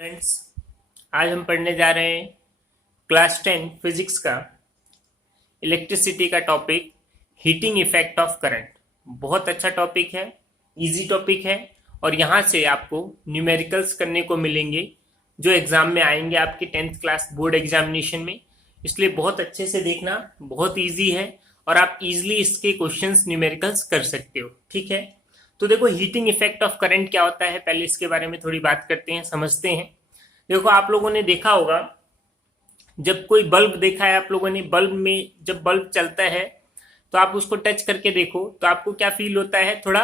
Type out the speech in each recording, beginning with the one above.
Friends, आज हम पढ़ने जा रहे हैं क्लास 10 फिजिक्स का इलेक्ट्रिसिटी का topic heating effect of current. बहुत अच्छा टॉपिक है, इजी टॉपिक है और यहाँ से आपको न्यूमेरिकल्स करने को मिलेंगे जो एग्जाम में आएंगे आपके 10th क्लास बोर्ड एग्जामिनेशन में। इसलिए बहुत अच्छे से देखना, बहुत इजी है और आप इजीली इसके क्वेश्चंस न्यूमेरिकल्स कर सकते हो। ठीक है, तो देखो हीटिंग इफेक्ट ऑफ करंट क्या होता है, पहले इसके बारे में थोड़ी बात करते हैं, समझते हैं। देखो, आप लोगों ने देखा होगा, जब कोई बल्ब देखा है आप लोगों ने, बल्ब में जब बल्ब चलता है तो आप उसको टच करके देखो तो आपको क्या फील होता है, थोड़ा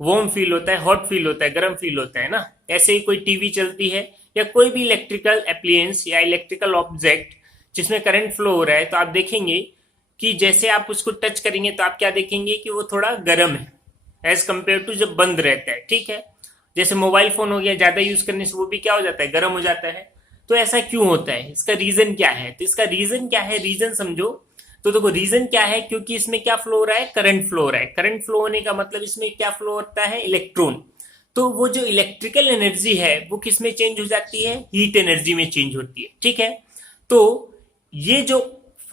वार्म फील होता है, हॉट फील होता है, गर्म फील होता है ना। ऐसे ही कोई टीवी चलती है या कोई भी इलेक्ट्रिकल अप्लायंस या इलेक्ट्रिकल ऑब्जेक्ट जिसमें करंट फ्लो हो रहा है, तो आप देखेंगे कि जैसे आप उसको टच करेंगे तो आप क्या देखेंगे कि वो थोड़ा गर्म है एज कंपेयर टू जब बंद रहता है। ठीक है, जैसे मोबाइल फोन हो गया, ज्यादा यूज करने से वो भी क्या हो जाता है, गर्म हो जाता है। तो ऐसा क्यों होता है, इसका रीजन क्या है? तो इसका रीजन क्या है, रीजन समझो। तो देखो रीजन क्या है, क्योंकि इसमें क्या फ्लो हो रहा है, करंट फ्लो हो रहा है। करंट फ्लो होने का मतलब इसमें क्या फ्लो होता है, इलेक्ट्रॉन। तो वो जो इलेक्ट्रिकल एनर्जी है वो किस में चेंज हो जाती है, हीट एनर्जी में चेंज होती है। ठीक है, तो ये जो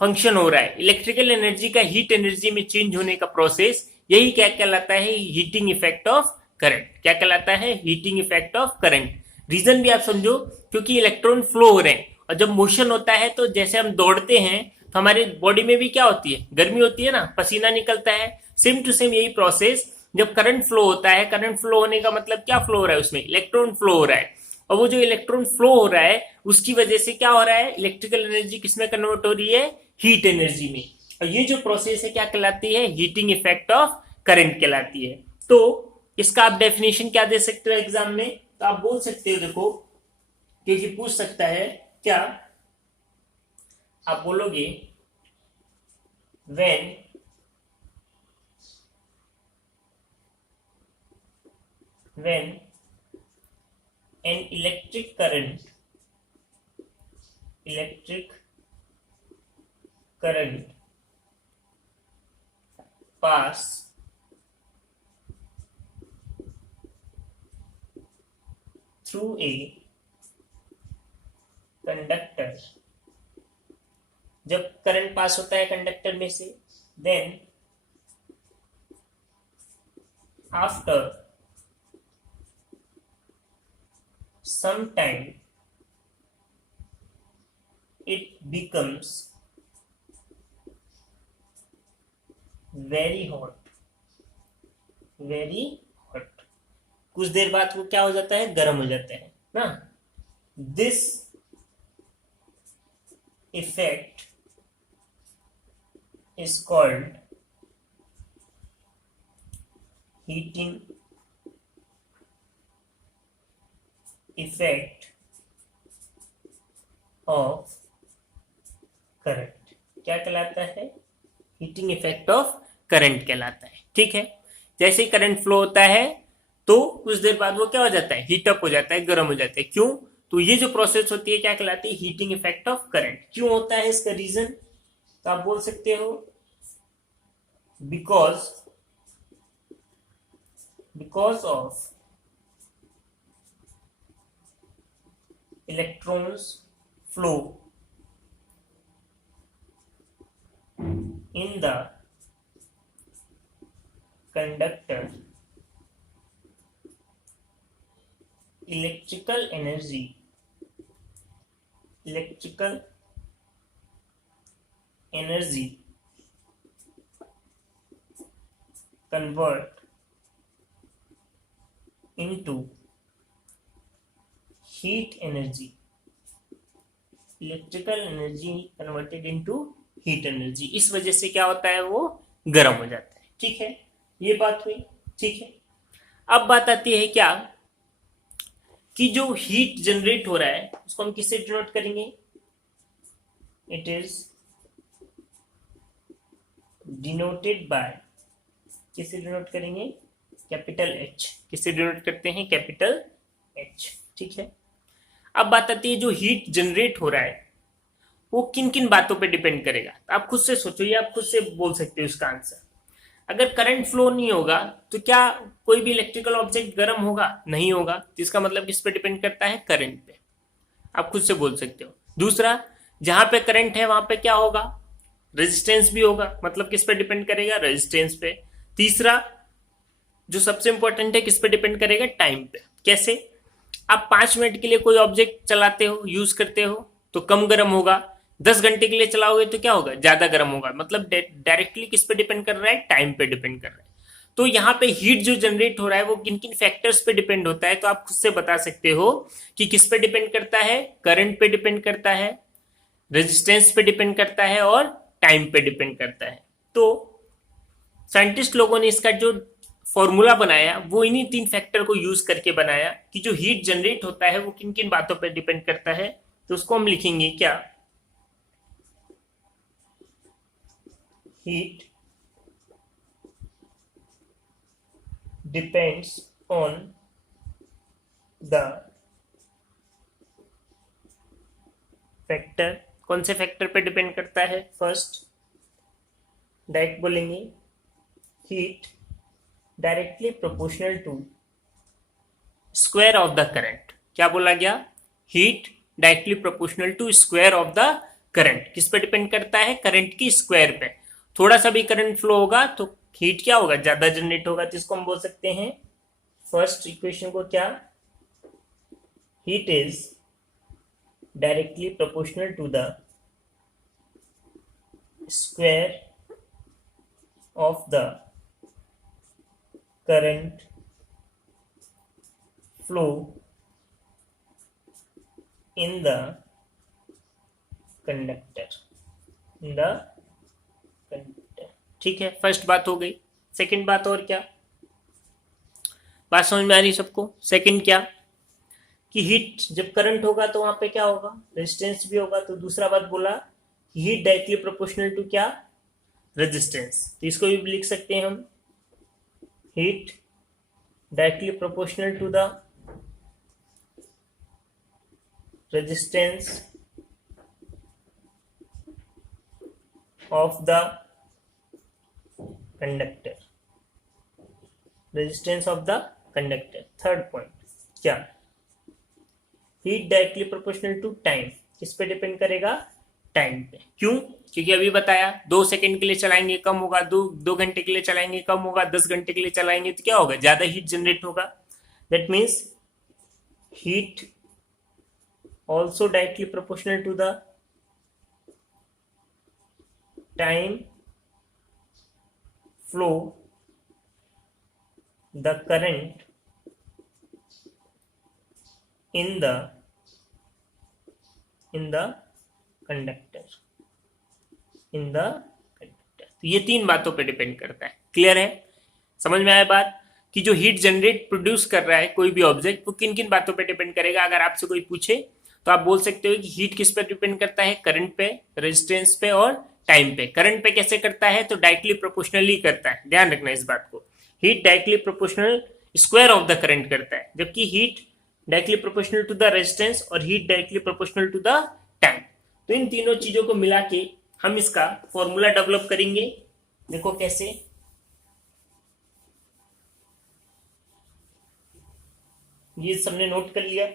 फंक्शन हो रहा है इलेक्ट्रिकल एनर्जी का हीट एनर्जी में चेंज होने का प्रोसेस, यही क्या कहलाता है, हीटिंग इफेक्ट ऑफ करंट। क्या कहलाता है, heating effect of current. Reason भी आप समझो, क्योंकि इलेक्ट्रॉन फ्लो हो रहे हैं और जब मोशन होता है तो जैसे हम दौड़ते हैं तो हमारे बॉडी में भी क्या होती है, गर्मी होती है ना, पसीना निकलता है। सेम टू सेम यही प्रोसेस जब करंट फ्लो होता है। करंट फ्लो होने का मतलब क्या फ्लो हो रहा है, उसमें इलेक्ट्रॉन फ्लो हो रहा है और वो जो इलेक्ट्रॉन फ्लो हो रहा है उसकी वजह से क्या हो रहा है, इलेक्ट्रिकल एनर्जी किसमें कन्वर्ट हो रही है, हीट एनर्जी में। और ये जो प्रोसेस है क्या कहलाती है, हीटिंग इफेक्ट ऑफ करंट कहलाती है। तो इसका आप डेफिनेशन क्या दे सकते हो एग्जाम में, तो आप बोल सकते हो, देखो क्योंकि पूछ सकता है क्या, आप बोलोगे when when an electric current pass through a conductor, जब करंट पास होता है कंडक्टर में से, then after some time it becomes very hot, very hot। कुछ देर बाद वो क्या हो जाता है, गर्म हो जाता है ना। This effect is called heating effect of current. क्या कहलाता है, हीटिंग इफेक्ट ऑफ करंट कहलाता है। ठीक है, जैसे ही करंट फ्लो होता है तो कुछ देर बाद वो क्या हो जाता है, हीटअप हो जाता है, गर्म हो जाता है। क्यों, तो ये जो प्रोसेस होती है क्या कहलाती है, हीटिंग इफेक्ट ऑफ करंट। क्यों होता है इसका रीजन, तो आप बोल सकते हो because of electrons flow in the conductor, electrical energy convert into heat energy, electrical energy converted into heat energy. इस वजह से क्या होता है, वो गर्म हो जाता है। ठीक है, ये बात हुई। ठीक है, अब बात आती है क्या, कि जो हीट जनरेट हो रहा है उसको हम किससे डिनोट करेंगे, इट इज डिनोटेड बाय, किससे डिनोट करेंगे, कैपिटल एच। किससे डिनोट करते हैं, कैपिटल एच। ठीक है, अब बात आती है जो हीट जनरेट हो रहा है वो किन किन बातों पे डिपेंड करेगा। तो आप खुद से सोचो, ये आप खुद से बोल सकते हो इसका आंसर। अगर करंट फ्लो नहीं होगा तो क्या कोई भी इलेक्ट्रिकल ऑब्जेक्ट गर्म होगा, नहीं होगा। तो इसका मतलब किस पे डिपेंड करता है, करंट पे। आप खुद से बोल सकते हो। दूसरा, जहां पे करंट है वहां पे क्या होगा, रेजिस्टेंस भी होगा, मतलब किस पे डिपेंड करेगा, रेजिस्टेंस पे। तीसरा जो सबसे इंपॉर्टेंट है, किस पे डिपेंड करेगा, टाइम पे। कैसे, आप 5 मिनट के लिए कोई ऑब्जेक्ट चलाते हो, यूज करते हो, तो कम गर्म होगा। 10 घंटे के लिए चलाओगे तो क्या होगा, ज्यादा गर्म होगा। मतलब डायरेक्टली किस पे डिपेंड कर रहा है, टाइम पे डिपेंड कर रहा है। तो यहाँ पे हीट जो जनरेट हो रहा है वो किन किन फैक्टर्स पे डिपेंड होता है, तो आप खुद से बता सकते हो कि किस पे डिपेंड करता है, करंट पे डिपेंड करता है, रेजिस्टेंस पे डिपेंड करता है और टाइम पे डिपेंड करता है। तो साइंटिस्ट लोगों ने इसका जो फॉर्मूला बनाया वो इन्हीं 3 फैक्टर को यूज करके बनाया कि जो हीट जनरेट होता है वो किन किन बातों पर डिपेंड करता है। तो उसको हम लिखेंगे क्या, heat depends on the factor. कौन से फैक्टर पे डिपेंड करता है, फर्स्ट डायरेक्ट बोलेंगे, heat directly proportional to square of the current. क्या बोला गया, heat directly proportional to square of the current. किस पे डिपेंड करता है, करंट की स्क्वायर पे। थोड़ा सा भी करंट फ्लो होगा तो हीट क्या होगा, ज्यादा जनरेट होगा। तो इसको हम बोल सकते हैं फर्स्ट इक्वेशन को क्या, heat is directly proportional to the square of the current flow in the conductor, in the conductor. ठीक है, फर्स्ट बात हो गई। सेकंड बात और क्या, बात समझ में आ रही सबको। सेकंड क्या, कि हीट जब करंट होगा तो वहां पे क्या होगा, रेजिस्टेंस भी होगा। तो दूसरा बात बोला, हीट डायरेक्टली प्रोपोर्शनल टू क्या, रेजिस्टेंस। तो इसको भी लिख सकते हैं हम, heat directly proportional to the resistance of the conductor, resistance of the conductor. Third point क्या, heat directly proportional to time. किस पे डिपेंड करेगा, टाइम पे। क्यों, क्योंकि अभी बताया 2 सेकंड के लिए चलाएंगे कम होगा, 2 घंटे के लिए चलाएंगे कम होगा, 10 घंटे के लिए चलाएंगे तो क्या होगा, ज्यादा हीट जनरेट होगा। That means heat also directly proportional to the time flow the current in the conductor, in the conductor। तो ये 3 बातों पे डिपेंड करता है। क्लियर है, समझ में आया बात, कि जो हीट जनरेट प्रोड्यूस कर रहा है कोई भी ऑब्जेक्ट वो किन किन बातों पे डिपेंड करेगा। अगर आपसे कोई पूछे तो आप बोल सकते हो कि हीट किस पर डिपेंड करता है, करंट पे, रेजिस्टेंस पे और टाइम पे। करंट पे कैसे करता है, तो डायरेक्टली प्रोपोर्शनली करता है, ध्यान रखना इस बात को। Heat directly proportional square of the current करता है, जबकि heat directly proportional to the resistance और heat directly proportional to the time. तो इन तीनों चीजों को मिला के हम इसका फॉर्मूला डेवलप करेंगे। देखो कैसे, ये सबने नोट कर लिया।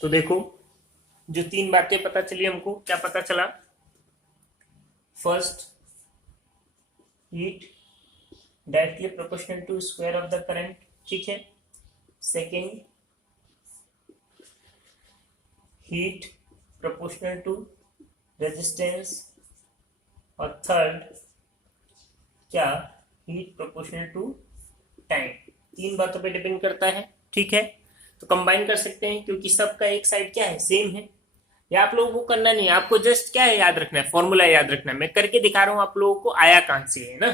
तो देखो जो 3 बातें पता चली हमको, क्या पता चला, first heat directly proportional to square of the current, ठीक है। Second, heat proportional to resistance. और थर्ड क्या, हीट प्रोपोर्शनल टू टाइम। 3 बातों पे डिपेंड करता है, ठीक है। तो कंबाइन कर सकते हैं क्योंकि सबका एक साइड क्या है, सेम है। या आप लोगों को करना नहीं है, आपको जस्ट क्या है, याद रखना है, फॉर्मूला याद रखना है। मैं करके दिखा रहा हूं आप लोगों को आया कहां से है ना।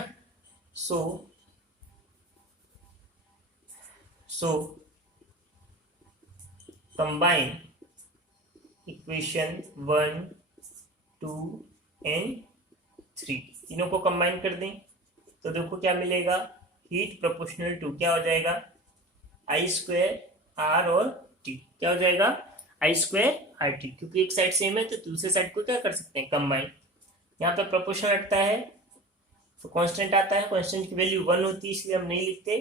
सो कंबाइन इक्वेशन 1, 2 एंड 3, तीनों को कंबाइन कर दें तो देखो क्या मिलेगा, हीट प्रोपोर्शनल टू क्या हो जाएगा, आई स्क्वायर आर और टी। क्या हो जाएगा, आई स्क्वायर आर टी, क्योंकि एक साइड सेम है तो दूसरे साइड को क्या कर सकते हैं, कंबाइन। यहाँ पे प्रोपोर्शन हटता है तो कांस्टेंट आता है, कांस्टेंट की वैल्यू 1 होती है इसलिए हम नहीं लिखते।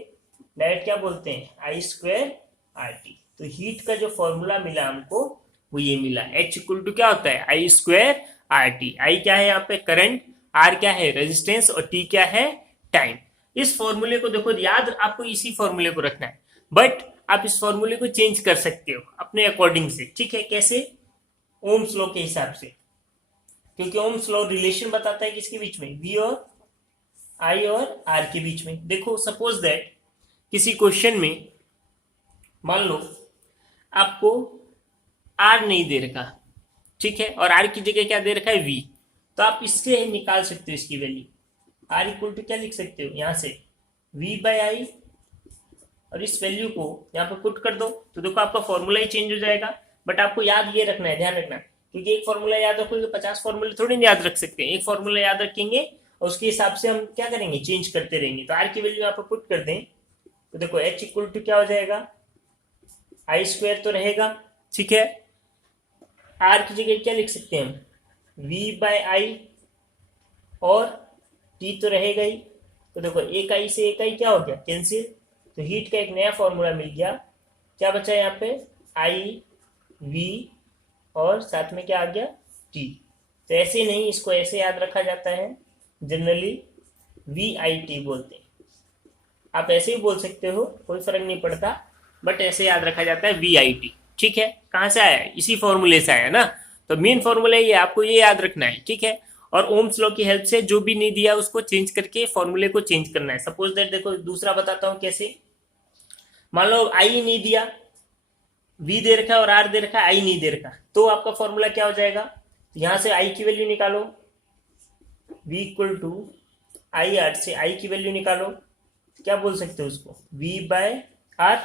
डायरेक्ट क्या बोलते हैं, आई स्क्वायर आर टी। तो हीट का जो फॉर्मूला मिला हमको वो ये मिला, एच इक्वल टू क्या होता है, आई स्क्वायर आर टी। आई क्या है यहाँ पे करंट, आर क्या है रेजिस्टेंस, और टी क्या है टाइम। इस फॉर्मूले को देखो, याद आपको इसी फॉर्मूले को रखना है, बट आप इस फॉर्मूले को चेंज कर सकते हो अपने अकॉर्डिंग से, ठीक है। कैसे, ओम्स लॉ के हिसाब से, क्योंकि ओम्स लॉ रिलेशन बताता है किसके बीच में, वी और आई और आर के बीच में। देखो सपोज दैट किसी क्वेश्चन में मान लो आपको आर नहीं दे रखा, ठीक है, और आर की जगह क्या दे रखा है, वी। तो आप इससे निकाल सकते हो इसकी वैल्यू, आर इक्वल टू क्या लिख सकते हो यहाँ से, वी बाई आई, और इस वैल्यू को यहाँ पे पुट कर दो। तो देखो आपका फॉर्मूला ही चेंज हो जाएगा। बट आपको याद ये रखना है, ध्यान रखना, क्योंकि एक फॉर्मूला याद रखोगे 50 फॉर्मूले थोड़ी नहीं याद रख सकते हैं। एक फॉर्मूला याद रखेंगे और उसके हिसाब से हम क्या करेंगे, चेंज करते रहेंगे। तो आर की वैल्यू यहाँ पे पुट कर दें, तो देखो एच इक्वल टू क्या हो जाएगा, आई स्क्वायर तो रहेगा, ठीक है। आर की जगह क्या लिख सकते हैं हम, वी बाय आई, और टी तो रहेगा ही। तो देखो एक आई से एक आई क्या हो गया, कैंसिल। तो हीट का एक नया फॉर्मूला मिल गया, क्या बचा यहाँ पे, आई वी, और साथ में क्या आ गया, टी। तो ऐसे नहीं, इसको ऐसे याद रखा जाता है, जनरली वी आई टी बोलते हैं। आप ऐसे ही बोल सकते हो, कोई फर्क नहीं पड़ता, बट ऐसे याद रखा जाता है वी आई टी, ठीक है। कहाँ से आया है, इसी फॉर्मूले से आया ना। तो मेन फॉर्मूला ये, आपको ये याद रखना है, ठीक है। और ओम्स लॉ की हेल्प से जो भी नहीं दिया उसको चेंज करके फॉर्मूले को चेंज करना है। सपोज दैट देखो दूसरा बताता हूँ कैसे। मान लो आई नहीं दिया, वी दे रखा है और आर दे रखा है, आई नहीं दे रखा, तो आपका फॉर्मूला क्या हो जाएगा, तो यहां से आई की वैल्यू निकालो, V equal to I R से आई की वैल्यू निकालो, क्या बोल सकते हो उसको, वी बाय आर।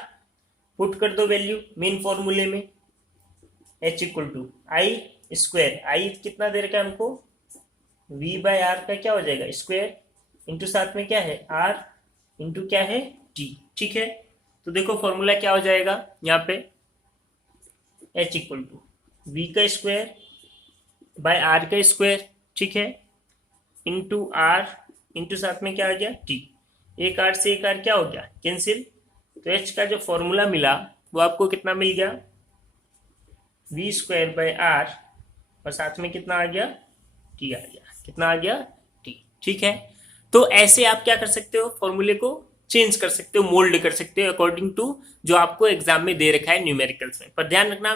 पुट कर दो वैल्यू मेन फॉर्मूले में, H equal to I square, I कितना दे रखा है हमको, वी बाय आर का क्या हो जाएगा स्क्वायर, इंटू साथ में क्या है आर, इंटू क्या है टी, ठीक है। तो देखो फॉर्मूला क्या हो जाएगा यहाँ पे, एच इक्वल टू वी का स्क्वायर बाय आर का स्क्वायर, ठीक है, इंटू आर, इंटू साथ में क्या आ गया टी। एक आर से एक आर क्या हो गया, कैंसिल। तो एच का जो फॉर्मूला मिला वो आपको कितना मिल गया, वी स्क्वायर बाय आर, और साथ में कितना आ गया, टी आ गया, कितना आ गया टी, ठीक है। तो ऐसे आप क्या कर सकते हो, फॉर्मूले को चेंज कर सकते हो, मोल्ड कर सकते हो अकॉर्डिंग टू जो आपको एग्जाम में दे रखा है न्यूमेरिकल्स में। पर ध्यान रखना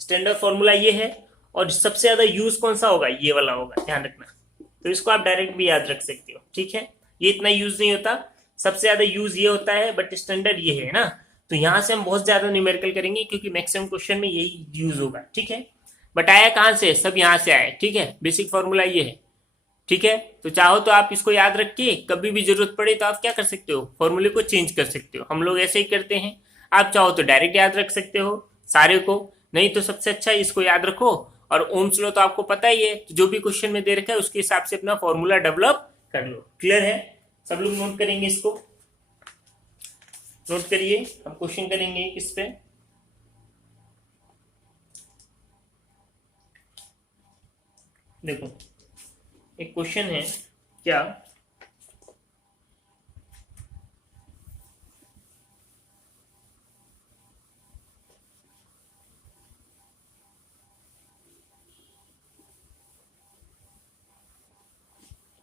स्टैंडर्ड फॉर्मूला ये है, और सबसे ज्यादा यूज कौन सा होगा, ये वाला होगा, ध्यान रखना। तो इसको आप डायरेक्ट भी याद रख सकते हो, ठीक है। ये इतना यूज नहीं होता, सबसे ज्यादा यूज ये होता है, बट स्टैंडर्ड ये है ना। तो यहां से हम बहुत ज्यादा न्यूमेरिकल करेंगे, क्योंकि मैक्सिमम क्वेश्चन में यही यूज होगा, ठीक है। बट आया कहां से, सब यहां से आया, ठीक है। बेसिक फॉर्मूला ये है, ठीक है। तो चाहो तो आप इसको याद रख के कभी भी जरूरत पड़े तो आप क्या कर सकते हो, फॉर्मूले को चेंज कर सकते हो। हम लोग ऐसे ही करते हैं। आप चाहो तो डायरेक्ट याद रख सकते हो सारे को, नहीं तो सबसे अच्छा इसको याद रखो। और ओम्स लॉ तो आपको पता ही है, तो जो भी क्वेश्चन में दे रखा है उसके हिसाब से अपना फॉर्मूला डेवलप कर लो। क्लियर है, सब लोग नोट करेंगे इसको, नोट करिए। हम क्वेश्चन करेंगे किस पे, देखो एक क्वेश्चन है क्या,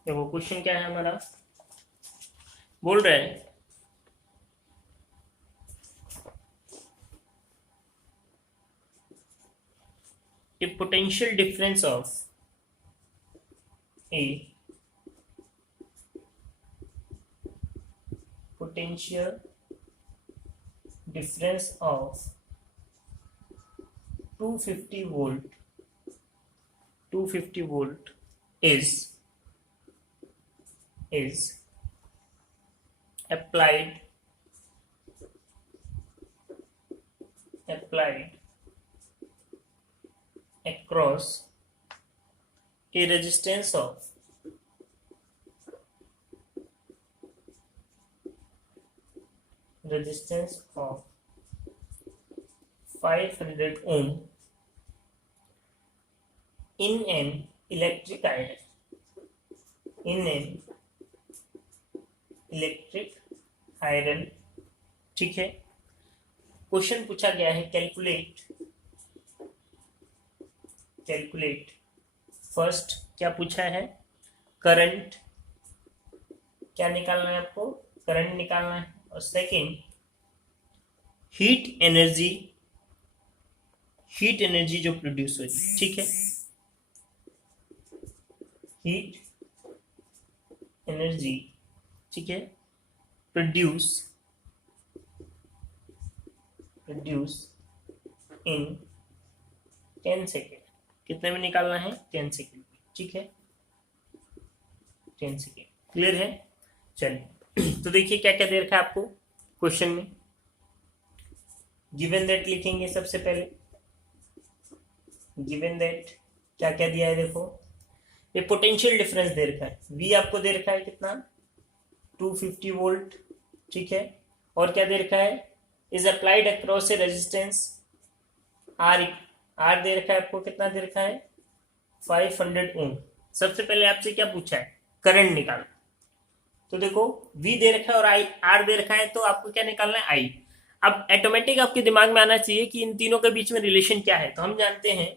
देखो क्वेश्चन क्या है हमारा, बोल रहे हैं a potential difference of a potential difference of 250 volt is applied across a resistance of 500 ohm in an electric iron ठीक है। क्वेश्चन पूछा गया है कैलकुलेट फर्स्ट, क्या पूछा है, करंट, क्या निकालना है आपको, करंट निकालना है, और सेकंड हीट एनर्जी जो प्रोड्यूस होती है, ठीक है, हीट एनर्जी, ठीक है, प्रोड्यूस इन 10 सेकेंड, कितने में निकालना है, 10 सेकेंड, ठीक है, 10 सेकेंड, क्लियर है। चलिए तो देखिए क्या क्या दे रखा है आपको क्वेश्चन में। गिवन दैट लिखेंगे सबसे पहले, गिवन दैट क्या क्या दिया है देखो, ये पोटेंशियल डिफरेंस दे रखा है, वी आपको दे रखा है कितना, 250 वोल्ट, ठीक है, और क्या दे रखा है, is applied across a resistance R, R दे रखा है आपको, कितना दे रखा है, 500 ओम। सबसे पहले आपसे क्या पूछा है, करंट निकालना, तो देखो V दे रखा है और आई आर दे रखा है, तो आपको क्या निकालना है, आई। अब ऑटोमेटिक आपके दिमाग में आना चाहिए कि इन तीनों के बीच में रिलेशन क्या है, तो हम जानते हैं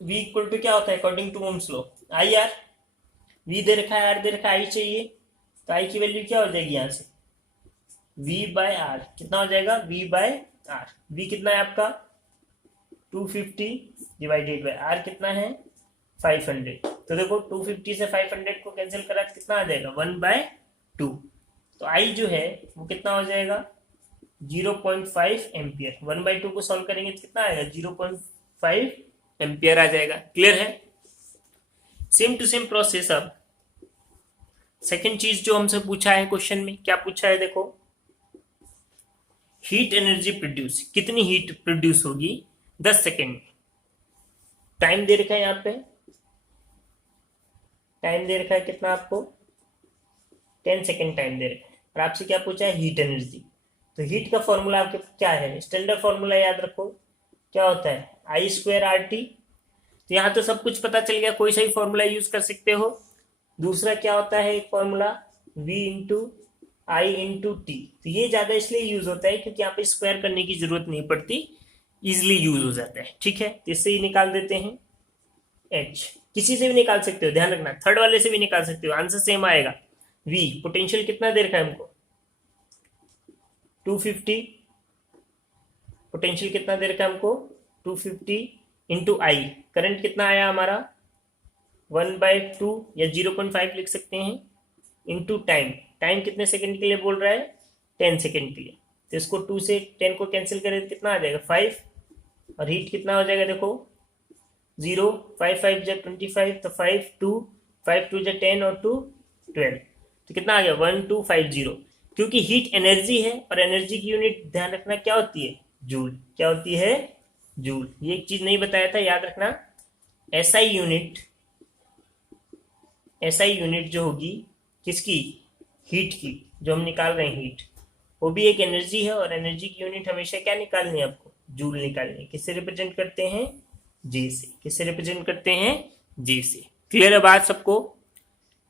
V इक्वल टू क्या होता है according to Ohm's law, I R. V दे रखा है, आर दे रखा है, आई चाहिए, तो आई की वैल्यू क्या हो जाएगी, यहां से V बाय आर, कितना हो जाएगा, V बाय आर। V कितना है आपका 250 डिवाइडेड बाय आर कितना है 500, तो देखो 250 से 500 को कैंसिल करा तो कितना आ जाएगा 1/2, तो आई जो है वो कितना हो जाएगा 0.5 एम्पियर। 1/2 को सॉल्व करेंगे तो कितना आएगा 0.5 एम्पियर आ जाएगा, क्लियर है। Same to same process. अब सेकेंड चीज जो हमसे पूछा है क्वेश्चन में, क्या पूछा है देखो, हीट एनर्जी प्रोड्यूस, कितनी हीट प्रोड्यूस होगी 10 सेकेंड में। टाइम दे रखा है यहाँ पे, टाइम दे रखा है कितना आपको 10 सेकेंड टाइम दे रखा है, और आपसे क्या पूछा है हीट एनर्जी। तो हीट का फॉर्मूला आपके क्या है, स्टैंडर्ड फॉर्मूला याद रखो, क्या होता है I²RT। तो यहाँ तो सब कुछ पता चल गया, कोई सा ही फॉर्मूला यूज कर सकते हो। दूसरा क्या होता है एक फॉर्मूला V इंटू आई इंटू टी, तो ये ज्यादा इसलिए यूज होता है क्योंकि यहाँ पे स्क्वायर करने की जरूरत नहीं पड़ती, इजिली यूज हो जाता है, ठीक है। तो इससे ही निकाल देते हैं H, किसी से भी निकाल सकते हो, ध्यान रखना, थर्ड वाले से भी निकाल सकते हो, आंसर सेम आएगा। V पोटेंशियल कितना दे रखा है हमको 250, पोटेंशियल कितना दे रखा है हमको 250 इंटू आई, करंट कितना आया हमारा 1/2 या 0.5 लिख सकते हैं, इंटू टाइम, टाइम कितने सेकंड के लिए बोल रहा है 10 सेकंड के लिए, तो इसको 2 से 10 को कैंसिल करें तो कितना आ जाएगा 5, और हीट कितना हो जाएगा देखो 0, 5 5 जा 25, तो 5 2 5 2 जा 10 और 2 12, तो कितना आ गया 1250। क्योंकि हीट एनर्जी है और एनर्जी की यूनिट ध्यान रखना क्या होती है जूल, क्या होती है जूल। ये एक चीज नहीं बताया था, याद रखना, एसआई यूनिट जो होगी किसकी, हीट की, जो हम निकाल रहे हैं हीट, वो भी एक एनर्जी है, और एनर्जी की यूनिट हमेशा क्या निकालनी है आपको जूल निकालनी है। किससे रिप्रेजेंट करते हैं जे से, किससे रिप्रेजेंट करते हैं जे से। क्लियर है बात सबको,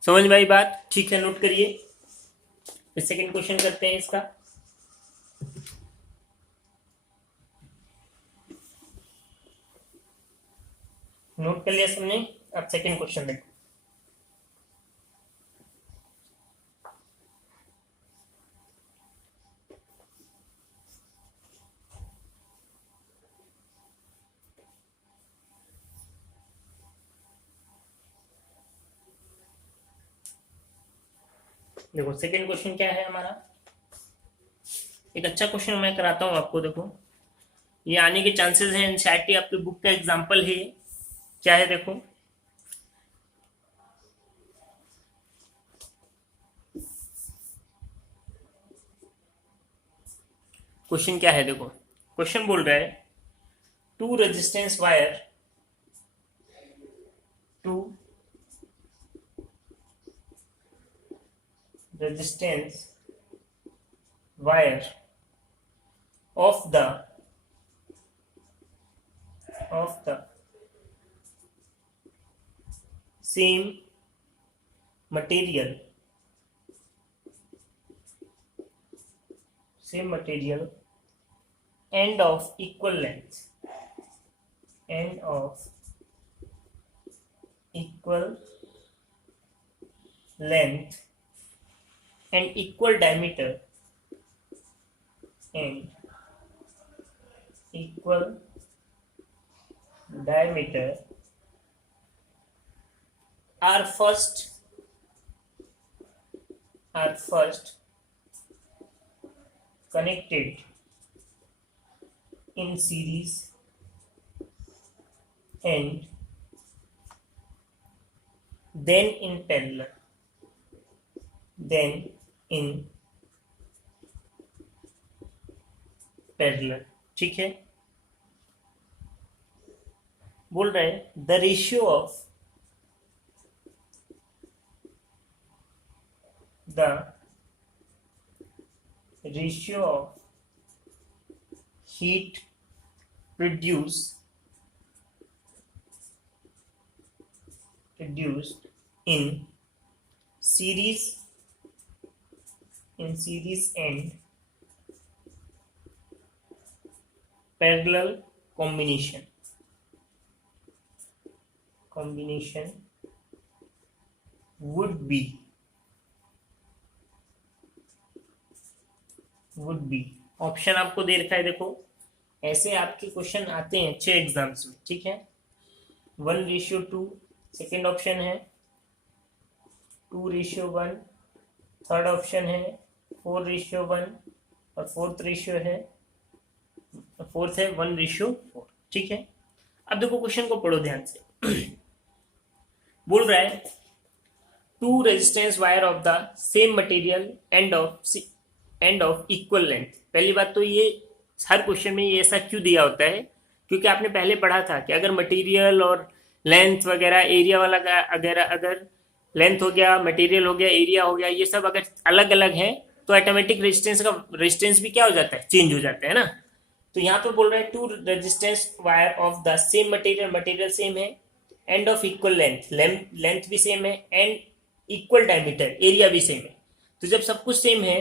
समझ में आई बात, ठीक है, नोट करिए। फिर सेकंड क्वेश्चन करते हैं इसका। नोट कर लिया सबने, अब सेकंड क्वेश्चन देखो। देखो सेकंड क्वेश्चन क्या है हमारा, एक अच्छा क्वेश्चन मैं कराता हूं आपको। देखो ये आने के चांसेस हैं, एनसीईआरटी आपकी बुक का एग्जांपल है। क्या है देखो, क्वेश्चन क्या है देखो, क्वेश्चन बोल रहा है two resistance wire, two resistance wire of the same material same material and of equal length and of equal length and equal diameter and equal diameter are first connected in series and then in parallel, ठीक है। बोल रहे हैं the ratio of heat produced in series and parallel combination would be option आपको दे रखा है। देखो ऐसे आपके क्वेश्चन आते हैं अच्छे एग्जाम्स में, ठीक है। 1:2 सेकेंड ऑप्शन है, 2:1 थर्ड ऑप्शन है, 4:1 और फोर्थ है 1:4, ठीक है। अब देखो क्वेश्चन को पढ़ो ध्यान से। बोल रहा है 2 resistance wire of the same material end of equal length. पहली बात तो ये हर क्वेश्चन में ये ऐसा क्यों दिया होता है, क्योंकि आपने पहले पढ़ा था कि अगर मटेरियल और लेंथ वगैरह एरिया वाला अगर लेंथ हो गया, मटेरियल हो गया, एरिया हो गया, ये सब अगर अलग अलग है तो ऑटोमेटिक रेजिस्टेंस भी क्या हो जाता है, चेंज हो जाता है ना। तो यहाँ पे बोल रहे हैं 2 resistance wire of the same material same है एंड ऑफ इक्वल लेंथ भी सेम है एंड इक्वल डायमीटर एरिया भी सेम है। तो जब सब कुछ सेम है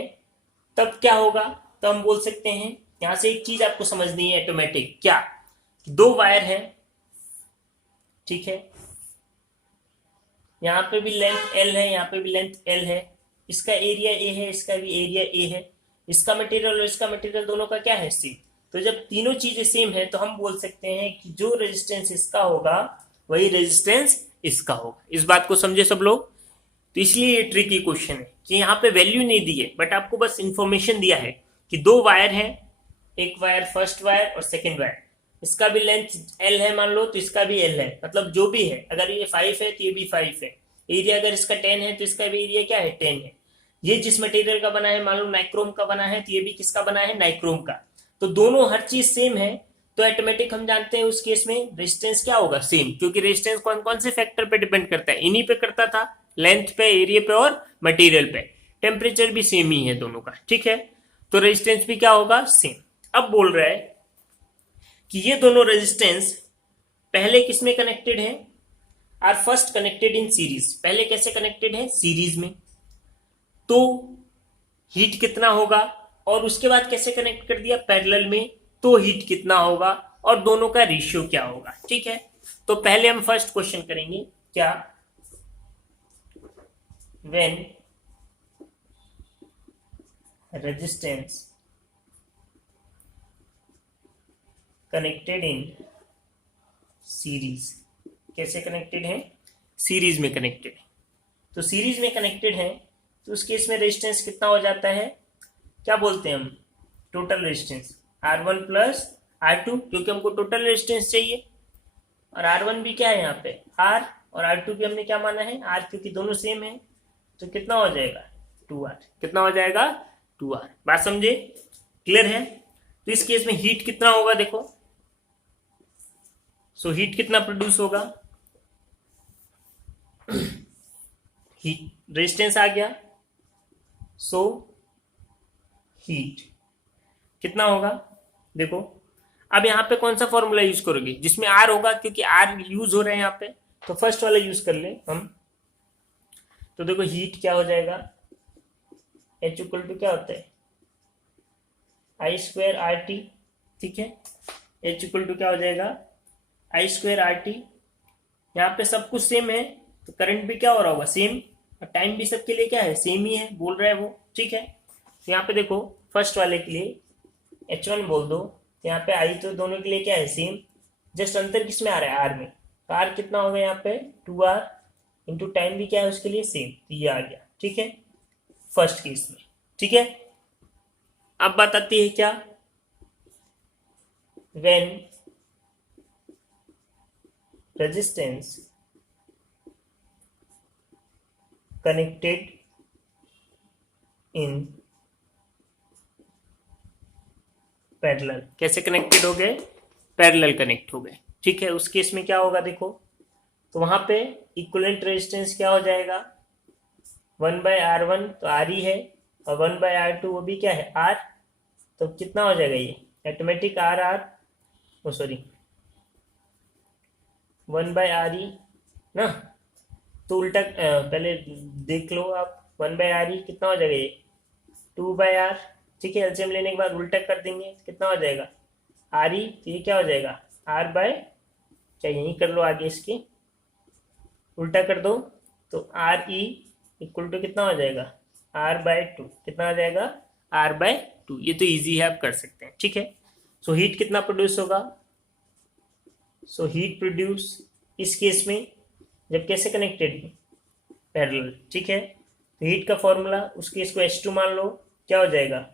तब क्या होगा, तो हम बोल सकते हैं यहां से एक चीज आपको समझनी है ऑटोमेटिक, क्या 2 वायर है, ठीक है। यहाँ पे भी लेंथ L है, यहाँ पे भी लेंथ L है, इसका एरिया A है, इसका भी एरिया A है, इसका मटेरियल और इसका मटेरियल दोनों का क्या है, सेम। तो जब तीनों चीजें सेम है तो हम बोल सकते हैं कि जो रेजिस्टेंस इसका होगा वही रेजिस्टेंस इसका होगा। इस बात को समझे सब लोग। तो इसलिए ये ट्रिकी क्वेश्चन है कि यहाँ पे वैल्यू नहीं दी है, बट आपको बस इंफॉर्मेशन दिया है कि 2 वायर है, एक वायर फर्स्ट वायर और सेकेंड वायर, इसका भी लेंथ L है मान लो, तो इसका भी L है, मतलब जो भी है, अगर ये 5 है तो ये भी 5 है। एरिया अगर इसका 10 है तो इसका भी एरिया क्या है, 10 है। ये जिस मटेरियल का बना है मान लो नाइक्रोम का बना है, तो ये भी किसका बना है, नाइक्रोम का। तो दोनों हर चीज सेम है तो ऑटोमेटिक हम जानते हैं उस केस में रेजिस्टेंस क्या होगा, सेम। क्योंकि रेजिस्टेंस कौन कौन से फैक्टर पे डिपेंड करता है, इन्हीं पे करता था, लेंथ पे, एरिया पे और मटेरियल पे। टेम्परेचर भी सेम ही है दोनों का, ठीक है। तो रेजिस्टेंस भी क्या होगा, सेम। अब बोल रहा है कि ये दोनों रेजिस्टेंस पहले किसमें कनेक्टेड है, R first connected in series. पहले कैसे कनेक्टेड है, सीरीज में। तो हीट कितना होगा, और उसके बाद कैसे कनेक्ट कर दिया, पैरेलल में, तो हीट कितना होगा और दोनों का रेशियो क्या होगा, ठीक है। तो पहले हम फर्स्ट क्वेश्चन करेंगे, क्या when resistance connected in series, कैसे कनेक्टेड है, सीरीज में कनेक्टेड है। तो सीरीज में कनेक्टेड है तो उस केस में रेजिस्टेंस कितना हो जाता है, क्या बोलते हैं हम, total resistance R1 plus R2, क्योंकि हमको टोटल रेजिस्टेंस चाहिए। और R1 भी क्या है यहाँ पे R, और R2 भी हमने क्या माना है R, क्योंकि दोनों सेम है। तो कितना हो जाएगा 2R, कितना हो जाएगा 2R। बात समझे, क्लियर है। तो इस केस में हीट कितना होगा, देखो सो हीट कितना प्रोड्यूस होगा, हीट रेजिस्टेंस आ गया, सो हीट कितना होगा, देखो। अब यहाँ पे कौन सा फॉर्मूला यूज करोगे, जिसमें R होगा, क्योंकि R यूज हो रहे हैं यहाँ पे, तो फर्स्ट वाला यूज कर ले हम। तो देखो हीट क्या हो जाएगा, H इक्वल टू क्या होता है, आई स्क्वायर आर टी, ठीक है। एच इक्वल टू क्या हो जाएगा, आई स्क्वायर आर टी। यहाँ पे सब कुछ सेम है तो करंट भी क्या हो रहा होगा, सेम, और टाइम भी सबके लिए क्या है, सेम ही है, बोल रहा है वो, ठीक है। तो यहाँ पे देखो फर्स्ट वाले के लिए H1 बोल दो, यहाँ पे आई तो दोनों के लिए क्या है, सेम, जस्ट अंतर किस में आ रहा है, आर में। तो आर कितना होगा यहाँ पे 2R, इंटू टाइम भी क्या है उसके लिए सेम, तो ये आ गया, ठीक है, फर्स्ट केस में, ठीक है। अब बात आती है क्या, when resistance connected in parallel. कैसे कनेक्टेड हो गए, पैरेलल कनेक्ट हो गए, ठीक है। उस केस में क्या होगा देखो, तो वहां पे इक्विवेलेंट रेजिस्टेंस क्या हो जाएगा, 1/R1 तो आर ही है, और 1/R2 वो भी क्या है, आर। तो कितना हो जाएगा ये automatic R R, oh sorry 1/RE ना, तो उल्टा पहले देख लो आप, 1/RE कितना हो जाएगा ये 2/R, ठीक है। एलसीएम लेने के बाद उल्टा कर देंगे, कितना हो जाएगा RE, तो ये क्या हो जाएगा R बाय, चाहे यहीं कर लो आगे, इसके उल्टा कर दो, तो RE इक्वल टू कितना हो जाएगा R/2, कितना हो जाएगा R/2। ये तो इजी है, आप कर सकते हैं, ठीक है। सो हीट कितना प्रोड्यूस होगा, सो हीट प्रोड्यूस इस केस में जब कैसे कनेक्टेड पैरेलल, ठीक है। तो हीट का फॉर्मूला उस केस को H2 मान लो, क्या हो जाएगा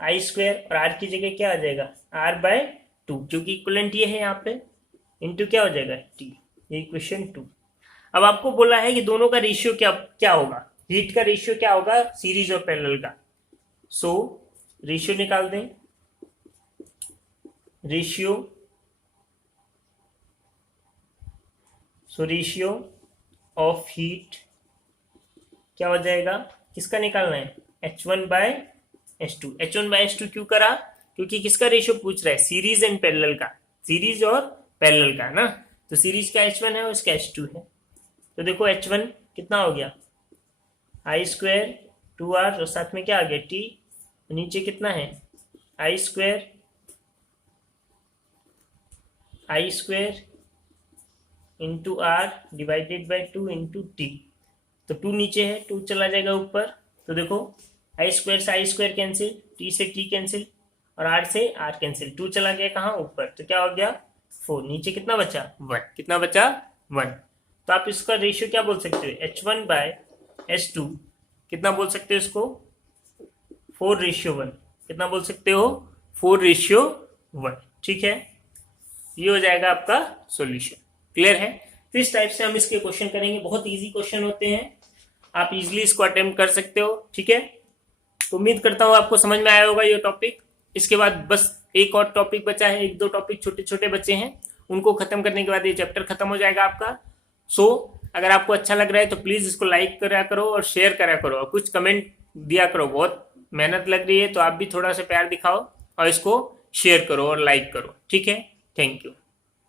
आई स्क्वायर, और आर की जगह क्या आ जाएगा R/2, क्योंकि इक्विवेलेंट ये है यहाँ पे, इंटू क्या हो जाएगा T, ये इक्वेशन 2। अब आपको बोला है कि दोनों का रेशियो क्या क्या होगा, हीट का रेशियो क्या होगा सीरीज और पैरेलल का। सो रेशियो निकाल दें, ratio, so ratio of heat क्या हो जाएगा, किसका निकालना है H1/H2। H1/H2 क्यों करा, क्योंकि किसका रेशियो पूछ रहा है, सीरीज एंड पैरेलल का, सीरीज और पैरेलल का ना। तो सीरीज का H1 है और इसका H2 है। तो देखो H1 कितना हो गया आई स्क्वायर 2R, और साथ में क्या आ गया T, नीचे कितना है I square into R divided by 2 into T। तो 2 नीचे है, 2 चला जाएगा ऊपर, तो देखो आई स्क्वायर से आई स्क्वायर कैंसिल, T से T कैंसिल, और R से R कैंसिल, 2 चला गया कहाँ ऊपर, तो क्या हो गया 4, नीचे कितना बचा 1, कितना बचा 1। तो आप इसका रेशियो क्या बोल सकते हो, H1/H2 कितना बोल सकते हो इसको 4:1, कितना बोल सकते हो 4:1, ठीक है। ये हो जाएगा आपका सॉल्यूशन, क्लियर है। तो इस टाइप से हम इसके क्वेश्चन करेंगे, बहुत इजी क्वेश्चन होते हैं, आप इजीली इसको अटेम्प्ट कर सकते हो, ठीक है। तो उम्मीद करता हूँ आपको समझ में आया होगा ये टॉपिक। इसके बाद बस एक और टॉपिक बचा है, 1-2 टॉपिक छोटे छोटे बचे हैं, उनको खत्म करने के बाद ये चैप्टर खत्म हो जाएगा आपका। सो अगर आपको अच्छा लग रहा है तो प्लीज इसको लाइक करा करो और शेयर करा करो और कुछ कमेंट दिया करो, बहुत मेहनत लग रही है तो आप भी थोड़ा सा प्यार दिखाओ और इसको शेयर करो और लाइक करो, ठीक है। Thank you.